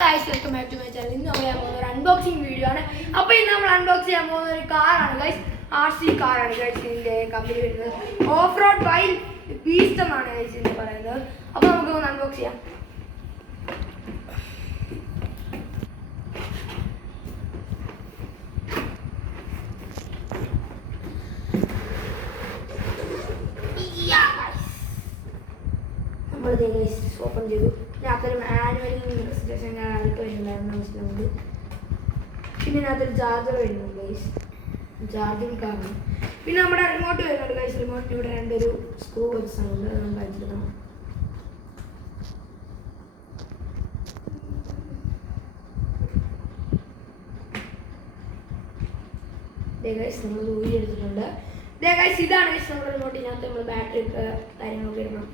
Guys, welcome back to my channel. ഇന്ന് നമ്മൾ ഒരു അൺബോക്സിംഗ് വീഡിയോ ആണ്. അപ്പോൾ ഇന്ന് നമ്മൾ അൺബോക്സ് ചെയ്യാൻ പോകുന്ന ഒരു കാറാണ് ഗൈസ്. RC കാറാണ് ഗൈസ്. ഇതിന്റെ കമ്പനി വരുന്നത് ഓഫ് റോഡ് വൈൽ ബീസ്റ്റ് എന്നാണ് ഗൈസ് ഇത് പറയുന്നത്. അപ്പോൾ നമുക്ക് ഒന്ന് അൺബോക്സ് ചെയ്യാം. നമ്മൾ ഇത് ഗൈസ് ഓപ്പൺ ചെയ്തു. ഇതിനകത്തൊരു മാനുവൽ രജിസ്ട്രേഷൻ ആൾക്ക് വരുന്നുണ്ടായിരുന്നു മനസ്സിലാവുന്നത്. പിന്നെ ഇതിനകത്തൊരു ചാർജർ വരുന്നുണ്ട് ഗൈസ്, ചാർജിങ് കാണും. പിന്നെ നമ്മുടെ റിമോട്ട് വരുന്നുണ്ട് ഗൈസ്. റിമോട്ടിന് ഇവിടെ രണ്ടൊരു സ്ക്രൂ വെച്ചുണ്ട്, അത് നമ്മൾ അടിച്ചിടണം. ഗൈസ് നമ്മൾ ഊരി എടുത്തിട്ടുണ്ട്. ഗൈസ് ഇതാണ് ഗൈസ് നമ്മുടെ റിമോട്ടിനകത്ത് നമ്മൾ ബാറ്ററി ഒക്കെ കാര്യങ്ങളൊക്കെ ഇടണം.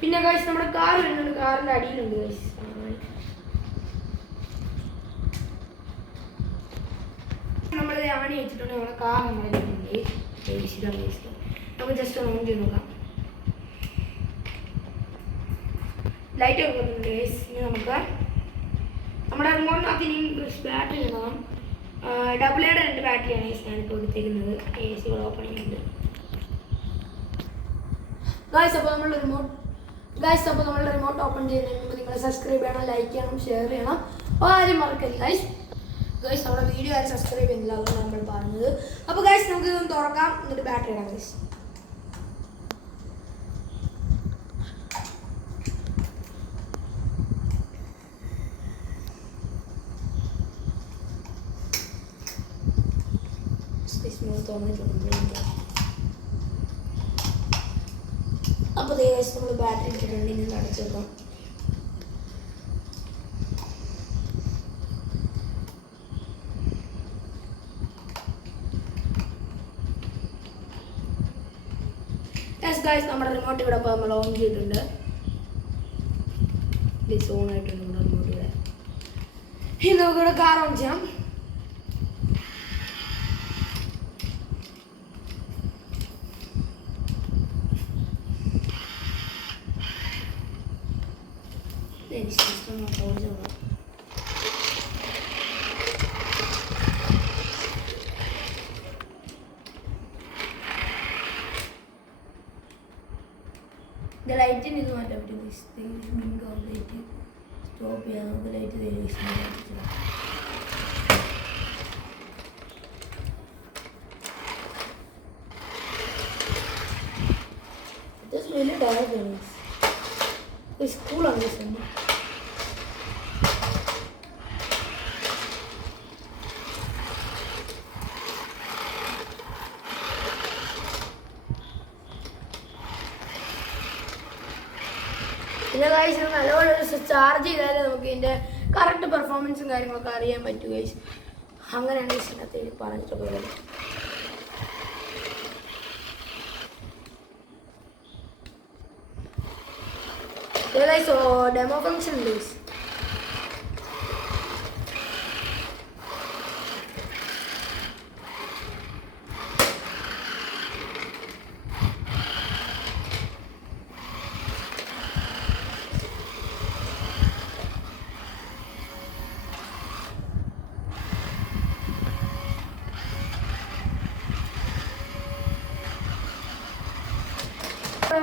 പിന്നെ ഗൈസ് നമ്മുടെ കാർ വരുന്നുണ്ട്, കാറിൻ്റെ അടിയിലുണ്ട് ഗൈസ്. നമ്മൾ ആണി വെച്ചിട്ടുണ്ട്, നമ്മുടെ കാർ നമ്മുടെ നമുക്ക് ജസ്റ്റ് ഒന്ന് ഓൺ ചെയ്ത് നോക്കാം. ലൈറ്റ് ഒക്കെ വരുന്നുണ്ട് ഗൈസ്. ഇനി നമുക്ക് നമ്മുടെ റിമോട്ടിനകത്ത് ഇനിയും ബാറ്ററി ഇടണം. AA രണ്ട് ബാറ്ററിയാണ് ഗൈസ് ഞാനിപ്പോൾ എടുത്തേക്കുന്നത്. AC ഓപ്പൺ ചെയ്യുന്നുണ്ട് ഗൈസ്. അപ്പോൾ നമ്മൾ റിമോട്ട് ഓപ്പൺ ചെയ്യുന്നതിന് മുമ്പ് നിങ്ങൾ സബ്സ്ക്രൈബ് ചെയ്യണം, ലൈക്ക് ചെയ്യണം, ഷെയർ ചെയ്യണം, ആരും മറക്കരുത് ഗൈസ്. നമ്മുടെ വീഡിയോ ആരും സബ്സ്ക്രൈബ് ചെയ്യുന്നില്ല, അതാണ് നമ്മൾ പറഞ്ഞത്. അപ്പോൾ ഗൈസ് നമുക്ക് ഇതൊന്ന് തുറക്കാം, എന്നിട്ട് ബാറ്ററി ഇടാം ഗൈസ്. തുറന്നിട്ടുണ്ട്. അപ്പോൾ നമ്മൾ ബാറ്ററി ഇട്ടിട്ടുണ്ട്. ഇനി അടച്ചു വെക്കാം. നമ്മുടെ റിമോട്ട് ഇവിടെ ഇപ്പോൾ നമ്മൾ ഓൺ ചെയ്തിട്ടുണ്ട്. ഓൺ ആയിട്ടുണ്ട് നമ്മുടെ റിമോട്ട് ഇവിടെ. ഇനി നമുക്കിവിടെ കാർ ഓൺ ചെയ്യാം. The light is not up to this thing. Bingo light stop here. The light is just really dark. It's cool on this one. പിന്നെ ഗൈസ് നല്ലപോലെ ചാർജ് ചെയ്താലേ നമുക്ക് ഇതിൻ്റെ കറക്റ്റ് പെർഫോമൻസും കാര്യങ്ങളൊക്കെ അറിയാൻ പറ്റും ഗൈസ്. അങ്ങനെയാണ് ഗൈസ് ഇതിനകത്ത് പറഞ്ഞിട്ടൊക്കെ ഉള്ളത്. ഗൈസ് ഡെമോ ഫംഗ്ഷൻ ഉണ്ട് ഗൈസ്.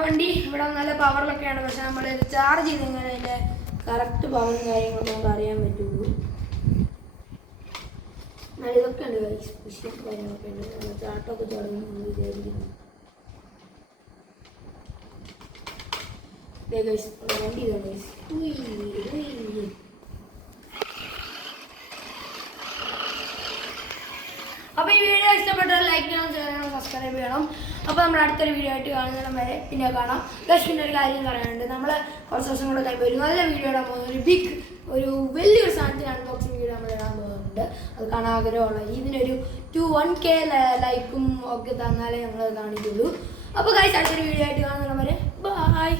വണ്ടി ഇവിടെ നല്ല പവറിലൊക്കെയാണ്, പക്ഷെ നമ്മൾ ചാർജ് ചെയ്ത് കഴിഞ്ഞാൽ അതിൻ്റെ കറക്റ്റ് പവറും കാര്യങ്ങളും നമുക്ക് അറിയാൻ പറ്റുള്ളൂ. നല്ല ഇതൊക്കെ ഉണ്ട് ഗൈസ്, പുഷും കാര്യങ്ങളൊക്കെ ഉണ്ട്. നമ്മൾ ചാട്ടമൊക്കെ തുടങ്ങി നമ്മൾ വിചാരിക്കുന്നു. വണ്ടി ഇതാണ് ഗൈസ്. അപ്പോൾ ഈ വീഡിയോ ഇഷ്ടപ്പെട്ടാൽ ലൈക്ക് ചെയ്യണം, ഷെയർ ചെയ്യണം, സബ്സ്ക്രൈബ് ചെയ്യണം. അപ്പോൾ നമ്മൾ അടുത്തൊരു വീഡിയോ ആയിട്ട് കാണുന്നിടം വരെ പിന്നെ കാണാം. പിന്നെ ഒരു കാര്യം പറയാനുണ്ട്, നമ്മൾ കുറച്ച് ദിവസം കൂടെ കഴിയുമ്പോൾ ഒരു നല്ല വീഡിയോ ഇടാൻ പോകുന്നത്, ഒരു വലിയൊരു സാധനത്തിന് അൺബോക്സിങ് വീഡിയോ നമ്മൾ ഇടാൻ പോകുന്നുണ്ട്. അത് കാണാൻ ആഗ്രഹമുള്ള ഇതിനൊരു 1K ലൈക്കും ഒക്കെ തന്നാലേ ഞങ്ങൾ കാണിക്കുള്ളൂ. അപ്പോൾ ഗൈസ് അടുത്തൊരു വീഡിയോ ആയിട്ട് കാണുന്നിടം വരെ ബൈ.